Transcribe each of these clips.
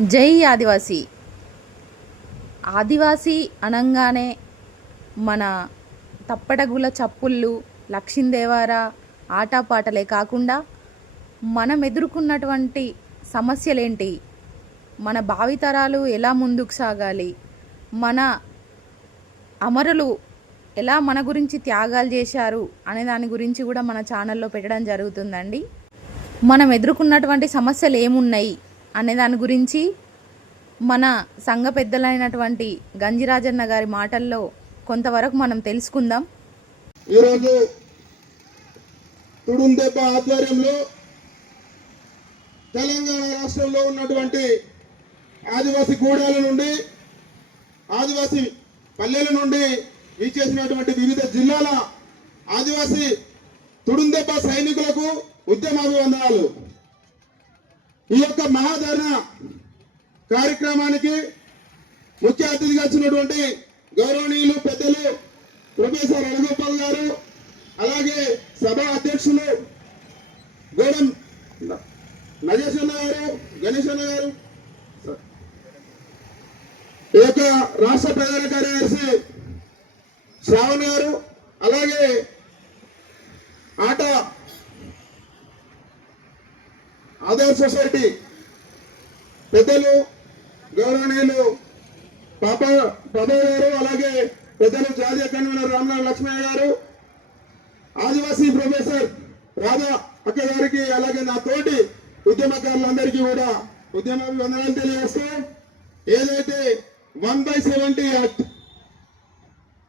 జై ఆదివాసీ. ఆదివాసీ అనంగానే మన తప్పటగుల చప్పుళ్ళు, లక్షిందేవార ఆటపాటలే కాకుండా మనం ఎదుర్కొన్నటువంటి సమస్యలేంటి, మన భావితరాలు ఎలా ముందుకు సాగాలి, మన అమరులు ఎలా మన గురించి త్యాగాలు చేశారు అనే దాని గురించి కూడా మన ఛానల్లో పెట్టడం జరుగుతుందండి. మనం ఎదుర్కొన్నటువంటి సమస్యలు ఏమున్నాయి అనే దాని గురించి మన సంఘ పెద్దలైనటువంటి గంజిరాజన్న గారి మాటల్లో కొంతవరకు మనం తెలుసుకుందాం. ఈరోజు తుడుందెబ్బ ఆధ్వర్యంలో తెలంగాణ రాష్ట్రంలో ఉన్నటువంటి ఆదివాసీ గూడాల నుండి, ఆదివాసీ పల్లెల నుండి విచ్చేసినటువంటి వివిధ జిల్లాల ఆదివాసీ తుడుందెబ్బ సైనికులకు ఉద్యమాభివందనాలు. ఈ యొక్క మహాధరణ కార్యక్రమానికి ముఖ్య అతిథిగా వచ్చినటువంటి గౌరవనీయులు పెద్దలు ప్రొఫెసర్ రాజగోపాల్ గారు, అలాగే సభా అధ్యక్షులు గౌరవం నజేశన్న గారు, గణేశన్న గారు, ఈ యొక్క రాష్ట్ర ప్రధాన కార్యదర్శి శ్రావణ్ గారు, అలాగే ఆదర్శ సొసైటీ పెద్దలు గౌరవనీయులు పాప గారు, అలాగే పెద్దలు జాతీయ కన్వీనర్ రామనాథ్ లక్ష్మయ్య గారు, ఆదివాసీ ప్రొఫెసర్ రాధా అక్క గారికి, అలాగే నా తోటి ఉద్యమకారులందరికీ కూడా ఉద్యమాభివందనాలు తెలియజేస్తూ, ఏదైతే 1/70 యాక్ట్,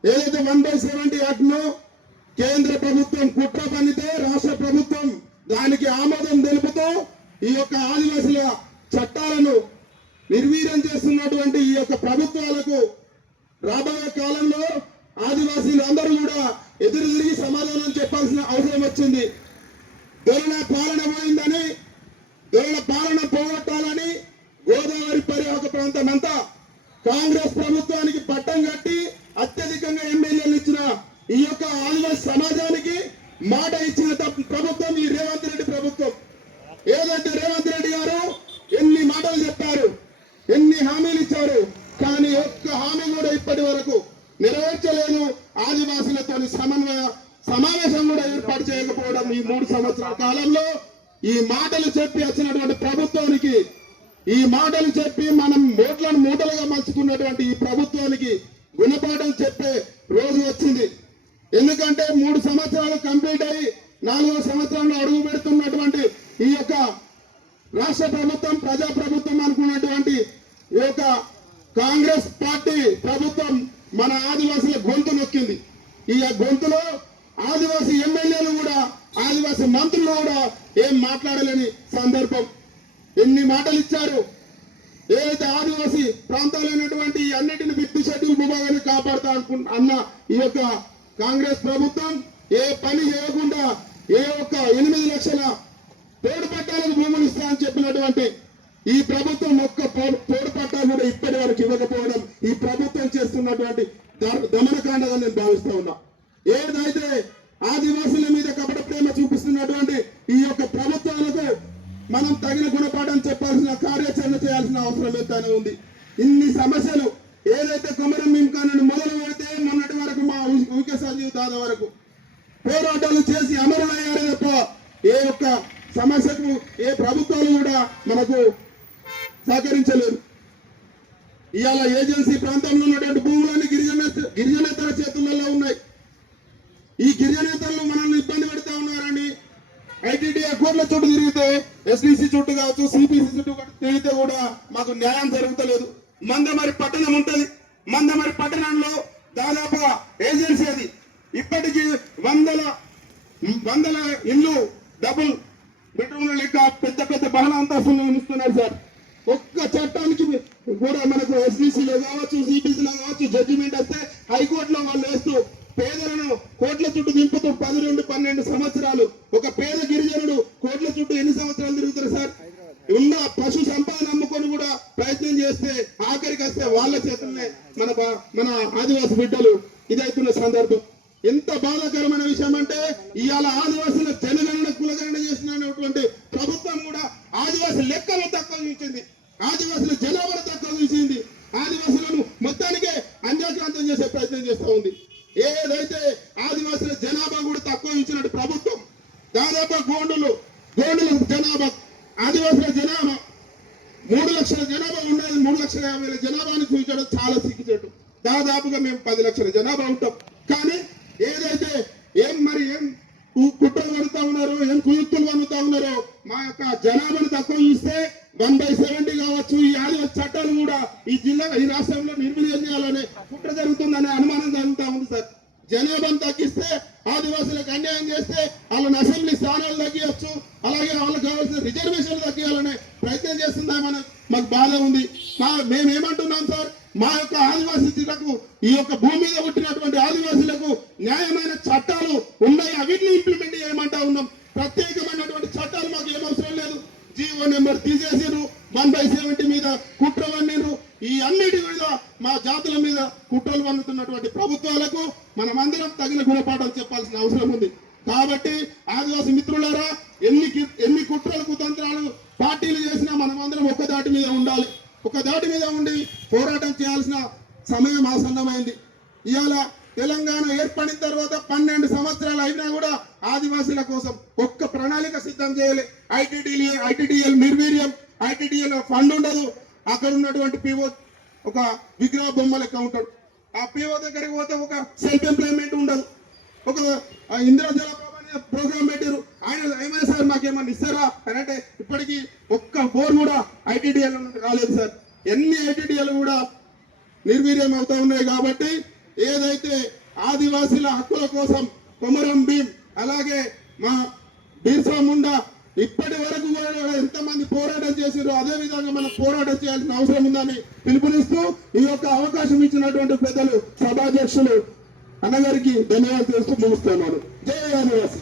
ఏదైతే 1/70 యాక్ట్ ను కేంద్ర ప్రభుత్వం కుట్ర పన్నితే రాష్ట్ర ప్రభుత్వం దానికి ఆమోదం తెలుపుతూ ఈ యొక్క ఆదివాసుల చట్టాలను నిర్వీర్యం చేస్తున్నటువంటి ఈ యొక్క ప్రభుత్వాలకు రాబోయే కాలంలో ఆదివాసీలు అందరూ కూడా ఎదురు తిరిగి సమాధానం చెప్పాల్సిన అవసరం వచ్చింది. దొరల పాలన పోయిందని, దొరల పాలన పోగొట్టాలని గోదావరి పరివాహక ప్రాంతం అంతా కాంగ్రెస్ ప్రభుత్వానికి పట్టం కట్టి అత్యధికంగా ఎమ్మెల్యేలు ఇచ్చిన ఈ యొక్క ఆదివాసీ సమాజానికి మాట ఇచ్చిన ప్రభుత్వం ఈ రేవంత్ రెడ్డి ప్రభుత్వం. ఏదంటే రేవంత్ రెడ్డి గారు ఎన్ని మాటలు చెప్పారు, ఎన్ని హామీలు ఇచ్చారు, కానీ ఒక్క హామీ కూడా ఇప్పటి వరకు నెరవేర్చలేను. ఆదివాసులతో సమావేశం కూడా ఏర్పాటు చేయకపోవడం ఈ 3 సంవత్సరాల కాలంలో ఈ మాటలు చెప్పి వచ్చినటువంటి ప్రభుత్వానికి, ఈ మాటలు చెప్పి మనం ఓట్లను మూటలుగా మలుచుకున్నటువంటి ఈ ప్రభుత్వానికి గుణపాఠం చెప్పే రోజు వచ్చింది. ఎందుకంటే 3 సంవత్సరాలు కంప్లీట్ అయ్యి 4వ సంవత్సరంలో అడుగు పెడుతున్నటువంటి ఈ యొక్క రాష్ట్ర ప్రభుత్వం, ప్రజా ప్రభుత్వం అనుకున్నటువంటి ఈ యొక్క కాంగ్రెస్ పార్టీ ప్రభుత్వం మన ఆదివాసుల గొంతు నొక్కింది. ఈ గొంతులో ఆదివాసీ ఎమ్మెల్యేలు కూడా, ఆదివాసీ మంత్రులు కూడా ఏం మాట్లాడలేని సందర్భం. ఎన్ని మాటలు ఇచ్చారు. ఏదైతే ఆదివాసీ ప్రాంతాలైనటువంటి అన్నిటిని విత్తు షెడ్యూల్ భూభాగాన్ని కాపాడుతా అన్న ఈ యొక్క కాంగ్రెస్ ప్రభుత్వం ఏ పని చేయకుండా ఏ ఒక్క 8 లక్షల పోడు పట్టాలకు భూములు ఇస్తా అని చెప్పినటువంటి ఈ ప్రభుత్వం ఒక్క పోడు పట్టాలు కూడా ఇప్పటి వరకు ఇవ్వకపోవడం ఈ ప్రభుత్వం చేస్తున్నటువంటి దమనకాండగా నేను భావిస్తా ఉన్నా. ఏదైతే ఆదివాసుల మీద కపట ప్రేమ చూపిస్తున్నటువంటి ఈ యొక్క ప్రభుత్వాలకు మనం తగిన గుణపాఠం చెప్పాల్సిన, కార్యాచరణ చేయాల్సిన అవసరం ఎంతనే ఉంది. ఇన్ని సమస్యలు ఏదైతే కొమరం భీమకాన్ని మొదలు పెడితే మొన్నటి వరకు మా ఊకే సంజీవ్ దాదా వరకు పోరాటాలు చేసి అమరులయ్యారే తప్ప ఏ ఒక్క సమస్యకు ఏ ప్రభుత్వాలు కూడా మనకు సహకరించలేదు. ఇవాళ ఏజెన్సీ ప్రాంతంలో ఉన్నటువంటి భూములన్నీ గిరిజనేతల చేతులలో ఉన్నాయి. ఈ గిరిజనేతలను మనల్ని ఇబ్బంది పెడతా ఉన్నారని ఐటీడీఆర్ కోర్టుల చుట్టూ తిరిగితే, ఎస్డీసీ చుట్టూ కావచ్చు, సిపిసి చుట్టూ తిరిగితే కూడా మాకు న్యాయం జరుగుతలేదు. మందమరి పట్టణం ఉంటది. మందమరి పట్టణంలో దాదాపుగా ఏజెన్సీ అది ఇప్పటికీ వందల ఇల్లు డబుల్ బెడ్రూమ్ల లెక్క పెద్ద పెద్ద బహళ అంతస్తులు నిర్మిస్తున్నారు సార్. ఒక్క చట్టానికి కూడా మనకు ఎస్డీసీలో కావచ్చు, సిపిసిలో కావచ్చు జడ్జిమెంట్ వస్తే హైకోర్టులో వాళ్ళు వేస్తూ పేదలను కోట్ల చుట్టూ దింపుతూ 12 సంవత్సరాలు ఒక పేద గిరిజనుడు కోట్ల చుట్టూ ఎన్ని సంవత్సరాలు తిరుగుతారు సార్? ఉన్న పశు సంపదను అమ్ముకొని కూడా ప్రయత్నం చేస్తే ఆఖరికి వస్తే వాళ్ళ చేతుల్నే మన ఆదివాసీ బిడ్డలు ఇదైతున్న సందర్భం. ఎంత బాధాకరమైన విషయం అంటే ఇవాళ ఆదివాసుల జనగణన కులగణన చేసినటువంటి ప్రభుత్వం కూడా ఆదివాసీ లెక్కలు తక్కువ ఇచ్చింది. ఆదివాసుల జనాభాను తక్కువ చూసింది. ఆదివాసులను మొత్తానికే అన్యాక్రాంతం చేసే ప్రయత్నం చేస్తూ ఉంది. ఏదైతే ఆదివాసుల జనాభా కూడా తక్కువ ఇచ్చినట్టు ప్రభుత్వం దాదాపు గోండుల జనాభా ఆదివాసుల జనాభా 3 లక్షల జనాభా ఉన్నది. 3,50,000 జనాభాను చూపించడం చాలా సిగ్గుచేటు. దాదాపుగా మేము 10 లక్షల జనాభా ఉంటాం. కానీ ఏదైతే ఏం కుట్రలు పడుతూ ఉన్నారో, ఏం కుయుక్తులు పడుతూ ఉన్నారో, మా యొక్క జనాభాను తక్కువ చూస్తే 1/70 కావచ్చు. ఈ ఆదివాసీ చట్టాలు కూడా ఈ రాష్ట్రంలో నిర్వీర్యం చేయాలనే కుట్ర జరుగుతుందనే అనుమానం జరుగుతూ ఉంది సార్. జనాభాను తగ్గిస్తే ఆదివాసులకు అన్యాయం చేస్తే వాళ్ళని అసెంబ్లీ స్థానాలు తగ్గించచ్చు, అలాగే వాళ్ళకి కావాల్సిన రిజర్వేషన్లు తగ్గించాలనే ప్రయత్నం చేస్తుందామని మాకు బాధ ఉంది. మేమేమంటున్నాం సార్, మా యొక్క ఆదివాసీలకు ఈ యొక్క భూమి మీద పుట్టినటువంటి ఆదివాసీలకు న్యాయమైన చట్టాలు ఉన్నాయి, అవిటిని ఇంప్లిమెంట్ చేయమంటా ఉన్నాం. ప్రత్యేకమైనటువంటి చట్టాలు మాకు ఏమవసరం లేదు. జీవో నెంబర్ తీసేసారు, 1/70 మీద కుట్ర పన్నిరు. ఈ అన్నిటి మీద మా జాతుల మీద కుట్రలు పన్నుతున్నటువంటి ప్రభుత్వాలకు మనమందరం తగిన గుణపాఠాలు చెప్పాల్సిన అవసరం ఉంది. కాబట్టి ఆదివాసీ మిత్రులారా, ఎన్ని కుట్రలు కుతంత్రాలు పార్టీలు చేసినా మనమందరం ఒక దాటి మీద ఉండాలి. ఒక దాటి మీద ఉండి పోరాటం చేయాల్సిన సమయం ఆసన్నమైంది. ఇవాళ తెలంగాణ ఏర్పడిన తర్వాత 12 సంవత్సరాలు అయినా కూడా ఆదివాసీల కోసం ఒక్క ప్రణాళిక సిద్ధం చేయాలి. ఐటీడీఎల్ నిర్వీర్యం, ఐటీడీఎల్ ఫండ్ ఉండదు. అక్కడ ఉన్నటువంటి పిఓ ఒక విగ్రహ బొమ్మ లెక్క ఉంటాడు. ఆ పిఓ దగ్గరికి పోతే ఒక సెల్ఫ్ ఎంప్లాయ్మెంట్ ఉండదు. ఒక ఇంద్రజల ప్రోగ్రామ్ పెట్టారు. ఆయన ఏమైనా సార్ మాకేమన్నా ఇస్తారా అని అంటే ఇప్పటికీ ఒక్క బోర్ కూడా ఐటీడీఎల్ రాలేదు సార్. ఎన్ని ఐటీడీఎల్ కూడా నిర్వీర్యం అవుతా ఉన్నాయి. కాబట్టి ఏదైతే ఆదివాసీల హక్కుల కోసం కొమరం భీం అలాగే మా బిర్సా ముండా ఇప్పటి వరకు ఎంతమంది పోరాటం చేశారో అదే విధంగా మనం పోరాటం చేయాల్సిన అవసరం ఉందని పిలుపునిస్తూ ఈ యొక్క అవకాశం ఇచ్చినటువంటి పెద్దలు సభాధ్యక్షులు అన్నగారికి ధన్యవాదాలు చేస్తూ ముగిస్తున్నాను. జై ఆదివాసీ.